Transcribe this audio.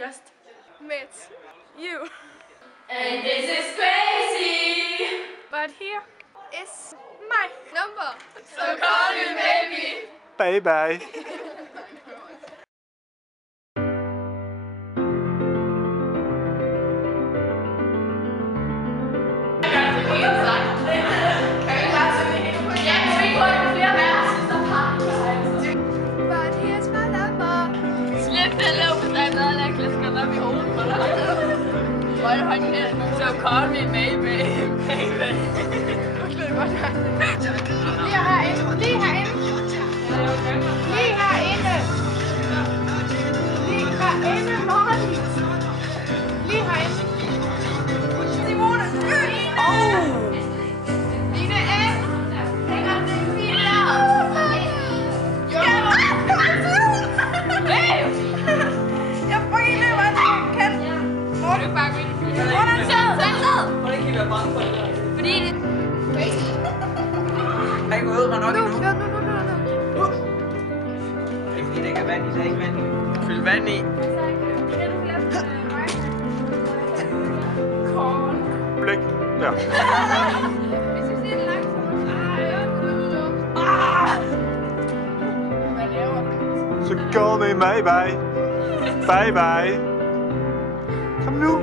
just met you. And this is crazy. But here is my number. So call me baby. Bye bye. But here's my number. Slip den låg, der er noget, der klasker op i hovedet på dig. Hold hånden ned. So call me baby. Baby. Lige herinde. Lige herinde. Lige herinde. Lige herinde, Molly. Lige herinde. Simone, Line M. Hænger det fint jeg føler, hvad du kan. Må du bare gå ind i filmen? Hvordan sad? Hvordan kan I være bange for det? Fordi det... Har I gået ud nok endnu? Nu. Det er fordi, der ikke er vand i. Der er ikke vand i. Fyld vand i. Blik. Ja. Hvis vi siger det langsomt. Hvad laver du? Så call me bye bye. Bye bye. Kom nu.